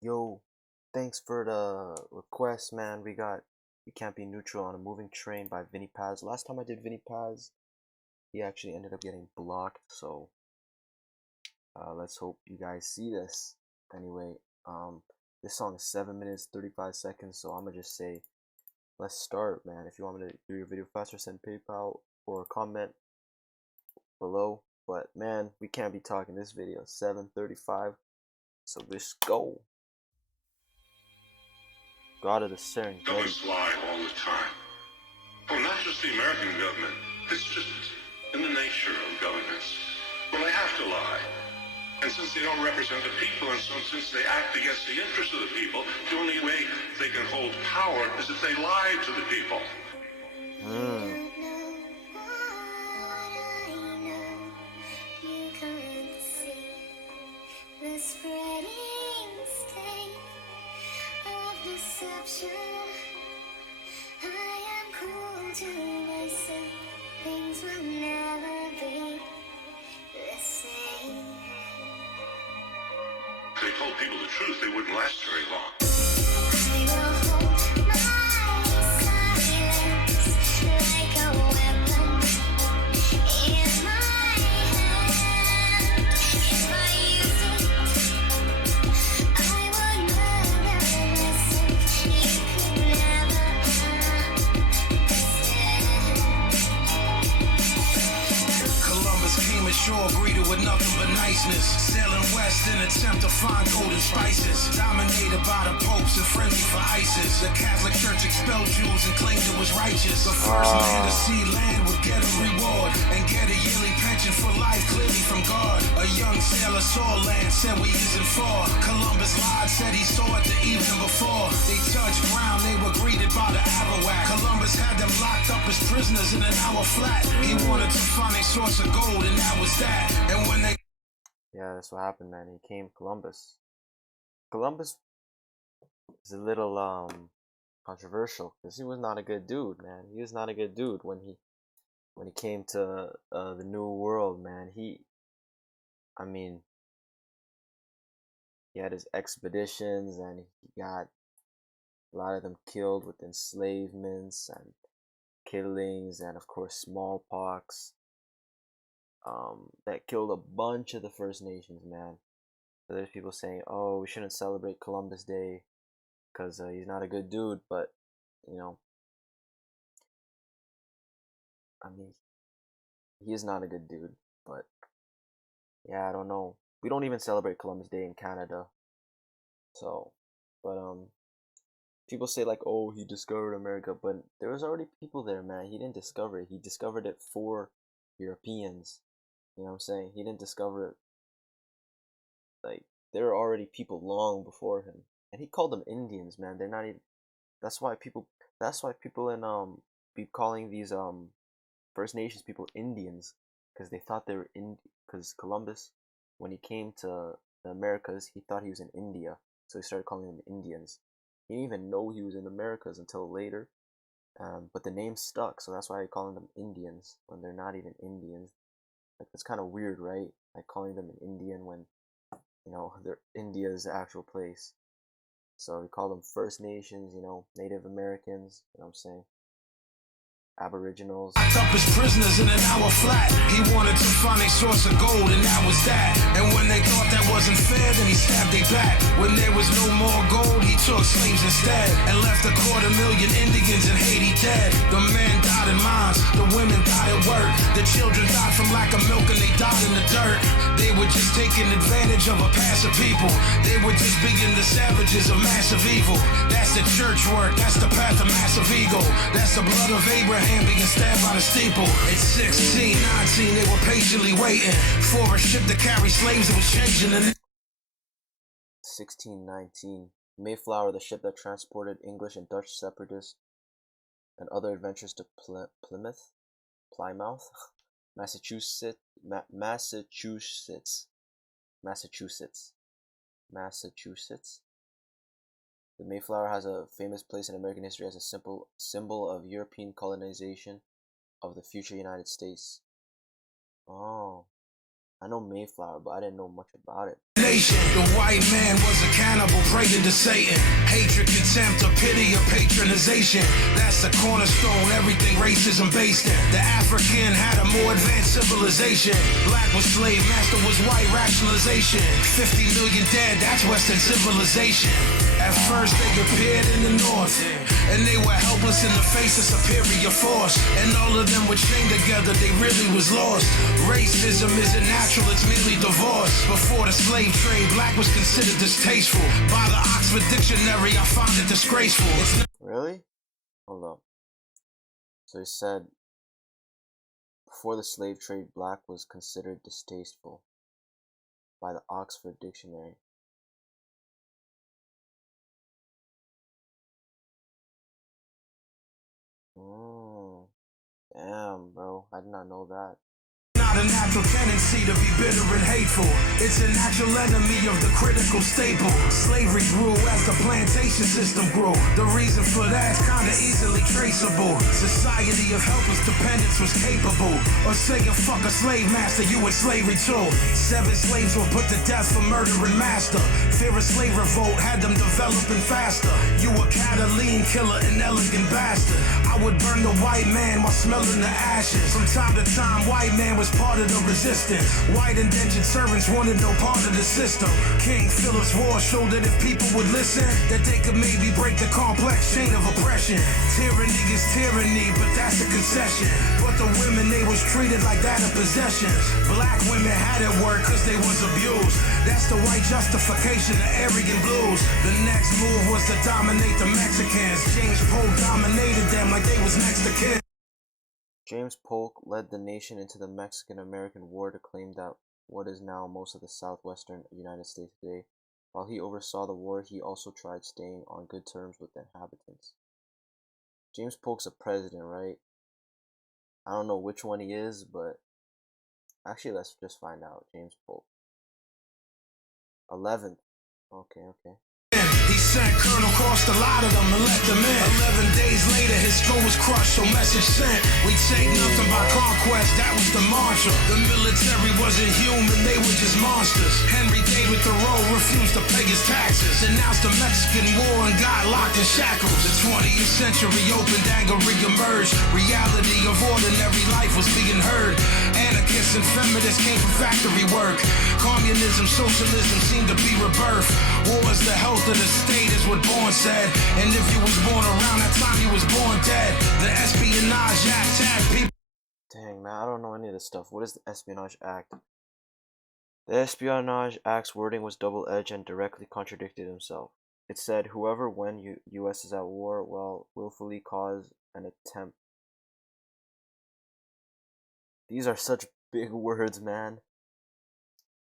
Yo, thanks for the request, man. We Can't Be Neutral on a Moving Train by Vinnie Paz. Last time I did Vinnie Paz, he actually ended up getting blocked, so let's hope you guys see this. Anyway, this song is 7 minutes 35 seconds, so I'm gonna just say let's start, man. If you want me to do your video faster, send PayPal or comment below. But man, we can't be talking this video 7:35, so let's go. God of the Serengeti. Governments lie all the time. Well, not just the American government. It's just in the nature of governments. Well, they have to lie. And since they don't represent the people, and so since they act against the interests of the people, the only way they can hold power is if they lie to the people. Things will never be the same. If they told people the truth, they wouldn't last very long. I will hold my silence like a weapon in my hand. If I use it, I would never listen. You could never understand. Columbus came ashore greeted with nothing but niceness. Sailing west in attempt to find golden spices. Dominated by the popes and friendly for ISIS. The Catholic Church expelled Jews and claimed it was righteous. The first man to see land would get a reward and get a yearly pension for life clearly from God. A young sailor saw land, said we isn't far. Columbus lied, said he saw it the evening before. They touched ground, they were greeted by the Arawak. Columbus had them locked up as prisoners in an hour flat. He wanted to find a source of gold, and that was that. And when they Yeah, that's what happened, man. He came Columbus. Columbus is a little controversial because he was not a good dude, man. He was not a good dude when he came to the New World, man. I mean, he had his expeditions and he got a lot of them killed with enslavements and killings and of course smallpox. That killed a bunch of the First Nations, man. So there's people saying, "Oh, we shouldn't celebrate Columbus Day because he's not a good dude." But you know, I mean, he is not a good dude. But yeah, I don't know. We don't even celebrate Columbus Day in Canada. So, but people say like, "Oh, he discovered America," but there was already people there, man. He didn't discover it. He discovered it for Europeans. You know what I'm saying? He didn't discover it. Like there were already people long before him, and he called them Indians, man. They're not even. That's why people. That's why people in be calling these First Nations people Indians, because they thought they were in. Because Columbus, when he came to the Americas, he thought he was in India, so he started calling them Indians. He didn't even know he was in Americas until later. But the name stuck, so that's why I calling them Indians when they're not even Indians. Like it's kind of weird, right? Like calling them an Indian when they're India's the actual place. So we call them First Nations, Native Americans. You know what I'm saying? Aboriginals. locked up as prisoners in an hour flat. He wanted to find a source of gold, and that was that. And when they thought that wasn't fair, then he stabbed their back. When there was no more gold, he took slaves instead and left 250,000 Indians in Haiti dead. The men died in mines, the women died at work. The children died from lack of milk and they died in the dirt. They were just taking advantage of a passive people. They were just being the savages of massive evil. That's the church work, that's the path of massive ego. That's the blood of Abraham being stabbed by the steeple. At 16, 19, they were patiently waiting for a ship to carry slaves that was changing the 1619. Mayflower, the ship that transported English and Dutch separatists and other adventurers to Plymouth, Massachusetts, Massachusetts. The Mayflower has a famous place in American history as a simple symbol of European colonization of the future United States. Oh, I know Mayflower, but I didn't know much about it. Nation. The white man was a cannibal, praying to Satan. Hatred, contempt, or pity, or patronization. That's the cornerstone, everything racism based in. The African had a more advanced civilization. Black was slave, master was white rationalization. 50 million dead, that's Western civilization. At first they appeared in the north, and they were helpless in the face of superior force. And all of them were chained together, they really was lost. Racism isn't natural, it's merely divorce. Before the slave trade, black was considered distasteful. By the Oxford Dictionary, I found it disgraceful. It's not Really? Hold up. So he said, before the slave trade, black was considered distasteful by the Oxford Dictionary. Oh, damn, bro. I did not know that. a natural tendency to be bitter and hateful. It's a natural enemy of the critical staple. Slavery grew as the plantation system grew. The reason for that's kinda easily traceable. Society of helpless dependence was capable of saying fuck a slave master, you in slavery too. 7 slaves were put to death for murdering master. Fear of slave revolt had them developing faster. You a Catalan killer, an elegant bastard. I would burn the white man while smelling the ashes. From time to time, white man was part of the resistance. White indentured servants wanted no part of the system. King Philip's War showed that if people would listen, that they could maybe break the complex chain of oppression. Tyranny is tyranny, but that's a concession. But the women, they was treated like that of possessions. Black women had it work cause they was abused. That's the white justification of Aryan blues. The next move was to dominate the Mexicans. James Polk dominated them like they was next to kin. James Polk led the nation into the Mexican-American War to claim that what is now most of the southwestern United States today. While he oversaw the war, he also tried staying on good terms with the inhabitants. James Polk's a president, right? I don't know which one he is, but actually let's just find out. James Polk. 11th. Okay. He sent Colonel Cross a lot of them and let them in. 11 days later, his skull was crushed, so message sent. We take nothing by conquest, that was the mantra. The military wasn't human, they were just monsters. Henry David Thoreau refused to pay his taxes. Denounced the Mexican War and got locked in shackles. The 20th century opened, anger re-emerged. Reality of ordinary life was being heard. Anarchists and feminists came from factory work. Communism, socialism seemed to be rebirth. War is the health of the state is what Bourne said. And if you was born around that time, you was born dead. The Espionage Act tagged people. Dang, man, I don't know any of this stuff. What is the Espionage Act? The Espionage Act's wording was double-edged and directly contradicted himself. It said, whoever, when U.S. is at war, will willfully cause an attempt. These are such big words, man.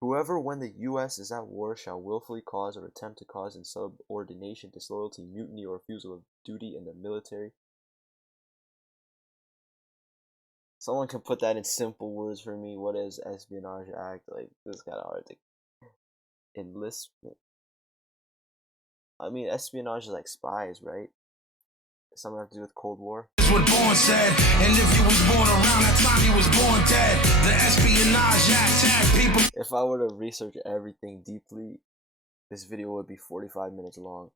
Whoever, when the U.S. is at war, shall willfully cause or attempt to cause insubordination, disloyalty, mutiny, or refusal of duty in the military. Someone can put that in simple words for me. What is Espionage Act? Like, this is kind of hard to... Enlistment. I mean, espionage is like spies, right? Something have to do with Cold War. That's what Bourne said. And if you was born around that time, you was born dead. The Espionage Act tagged people. If I were to research everything deeply, this video would be 45 minutes long.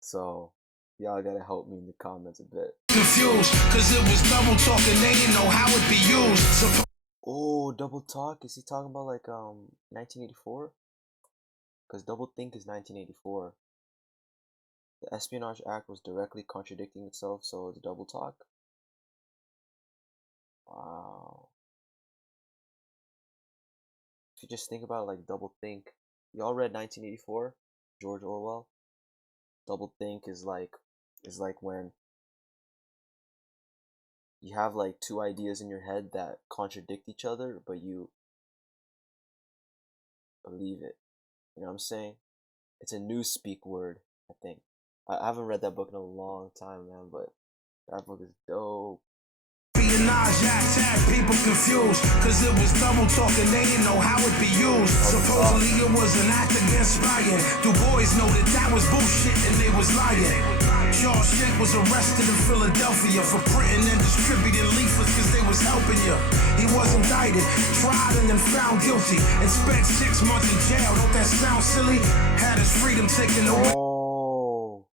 So, y'all gotta help me in the comments a bit. Confused, cause it was double talking, they didn't know how it'd be used. Oh, double talk? Is he talking about like 1984? Because double think is 1984. The Espionage Act was directly contradicting itself, so it's double talk. Wow. If you just think about it like double think. Y'all read 1984? George Orwell? Double think is like when you have like 2 ideas in your head that contradict each other, but you believe it. You know what I'm saying? It's a newspeak word, I think. I haven't read that book in a long time, man, but that book is dope. Espionage Act tagged people confused, cause it was double talking, they didn't know how it'd be used. Supposedly it was an act against spying. Du Bois noted that was bullshit and they was lying. Charles Shank was arrested in Philadelphia for printing and distributing leaflets because they was helping you. He was indicted, tried, and then found guilty, and spent 6 months in jail. Don't that sound silly? Had his freedom taken away. Oh.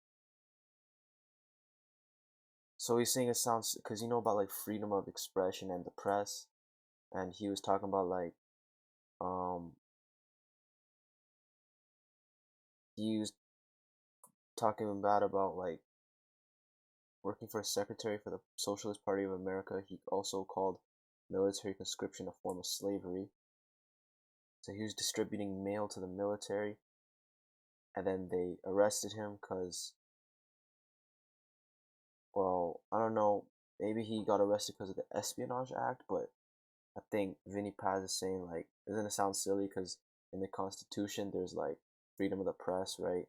So he's saying it sounds, because you know about like freedom of expression and the press, and he was talking about like, he was talking bad about like working for a secretary for the Socialist Party of America. He also called military conscription a form of slavery. So he was distributing mail to the military, and then they arrested him because, well, I don't know, maybe he got arrested because of the Espionage Act, but I think Vinnie Paz is saying, like, doesn't it sound silly because in the Constitution there's like freedom of the press, right?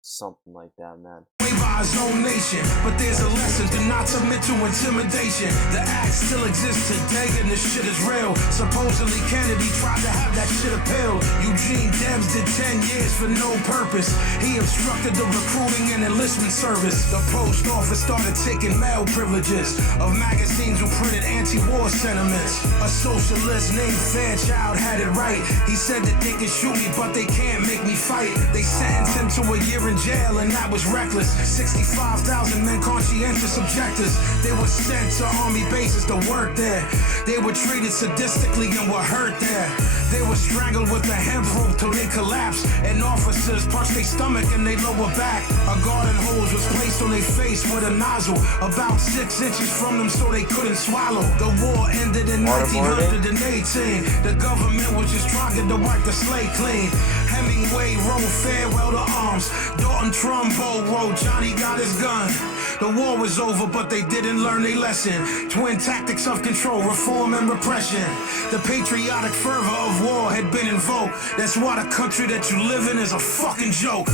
Something like that, man. By his own nation, but there's a lesson: do not submit to intimidation. The act still exists today, and this shit is real. Supposedly Kennedy tried to have that shit appealed. Eugene Debs did 10 years for no purpose. He obstructed the recruiting and enlistment service. The post office started taking mail privileges of magazines who printed anti-war sentiments. A socialist named Fairchild had it right. He said that they can shoot me, but they can't make me fight. They sentenced him to a year in jail, and that was reckless. 65,000 men, conscientious objectors. They were sent to army bases to work there. They were treated sadistically and were hurt there. They were strangled with a hemp rope till they collapsed, and officers punched their stomach and their lower back. A garden hose was placed on their face with a nozzle about 6 inches from them so they couldn't swallow. The war ended in 1918. The government was just trying to wipe the slate clean. Hemingway wrote Farewell to Arms. Dalton Trumbo wrote Johnny Got His Gun. The war was over, but they didn't learn their lesson. Twin tactics of control, reform and repression. The patriotic fervor of war had been invoked. That's why the country that you live in is a fucking joke.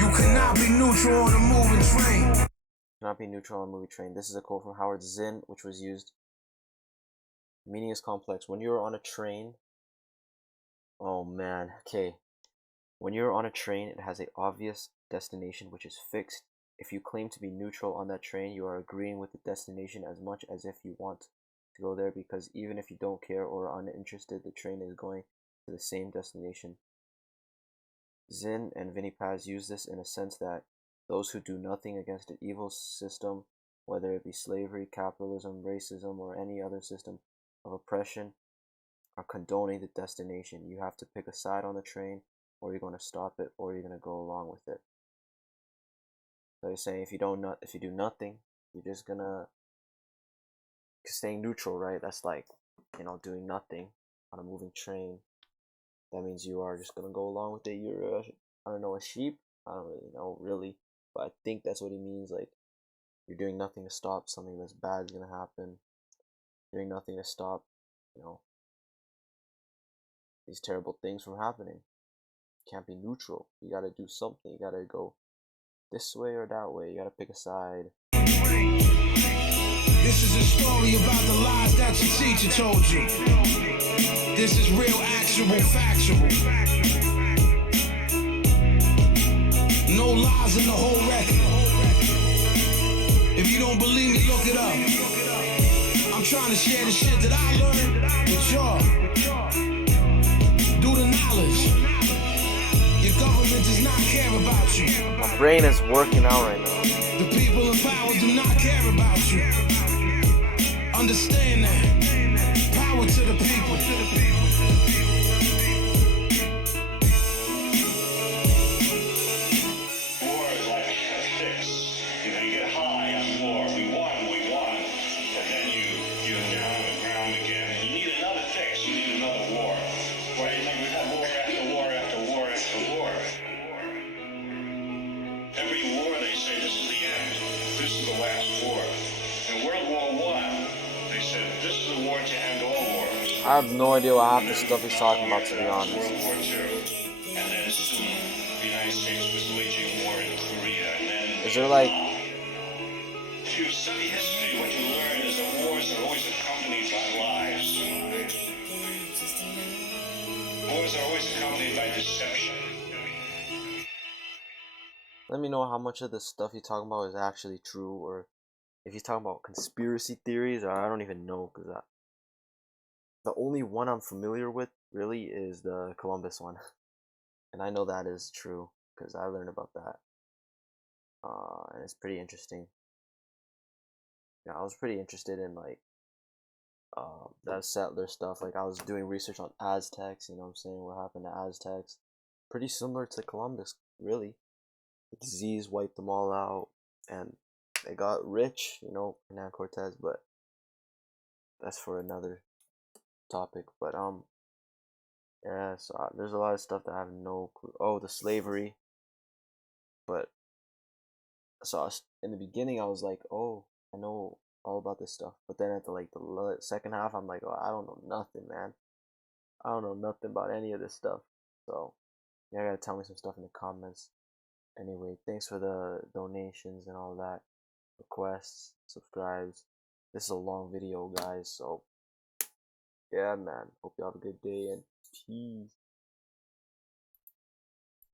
You cannot be neutral on a moving train. Cannot be neutral on a movie train. This is a quote from Howard Zinn, which was used. Meaning is complex. When you're on a train, oh man, okay. When you're on a train, it has an obvious destination which is fixed. If you claim to be neutral on that train, you are agreeing with the destination as much as if you want to go there, because even if you don't care or are uninterested, the train is going to the same destination. Zinn and Vinnie Paz use this in a sense that those who do nothing against an evil system, whether it be slavery, capitalism, racism, or any other system of oppression, are condoning the destination. You have to pick a side on the train, or you're going to stop it, or you're going to go along with it. So he's saying if you do nothing, you're just gonna staying neutral, right? That's like, doing nothing on a moving train. That means you are just gonna go along with it. You're I don't know, a sheep. I don't really know, really, but I think that's what he means. Like, you're doing nothing to stop something that's bad is gonna happen. Doing nothing to stop, these terrible things from happening. You can't be neutral. You gotta do something. You gotta go this way or that way. You gotta pick a side. This is a story about the lies that your teacher told you. This is real, actual, factual. No lies in the whole record. If you don't believe me, look it up. I'm trying to share the shit that I learned with y'all. Do the knowledge. Your government does not care about you. My brain is working out right now. The people in power do not care about you. Understand that. Power to the people. War is like a fix. You get high on war. We won. And then you're down on the ground again. And you need another fix. You need another war. Right? Like we've had war after war after war after war. Every war they say this is the end. This is the last war. In World War I, they said this is the war to end all wars. I have no idea what half the stuff he's talking about, to be honest. World War II. And then soon the United States was waging war in Korea. And then Is there like, if you study history, what you learn is that wars are always accompanied by lies. Wars are always accompanied by deception. Let me know how much of the stuff you're talking about is actually true, or if you're talking about conspiracy theories, or I don't even know, because the only one I'm familiar with really is the Columbus one, and I know that is true because I learned about that, and it's pretty interesting. Yeah, I was pretty interested in like that settler stuff. Like I was doing research on Aztecs. You know what I'm saying? What happened to Aztecs? Pretty similar to Columbus, really. The disease wiped them all out, and they got rich. You know, Hernan Cortez, but that's for another topic. But yeah. So there's a lot of stuff that I have no clue. Oh, the slavery. But so in the beginning, I was like, oh, I know all about this stuff. But then at the like the second half, I'm like, oh, I don't know nothing, man. I don't know nothing about any of this stuff. So yeah, gotta tell me some stuff in the comments. Anyway, thanks for the donations and all that, requests, subscribes. This is a long video, guys. So yeah, man. Hope you have a good day and peace.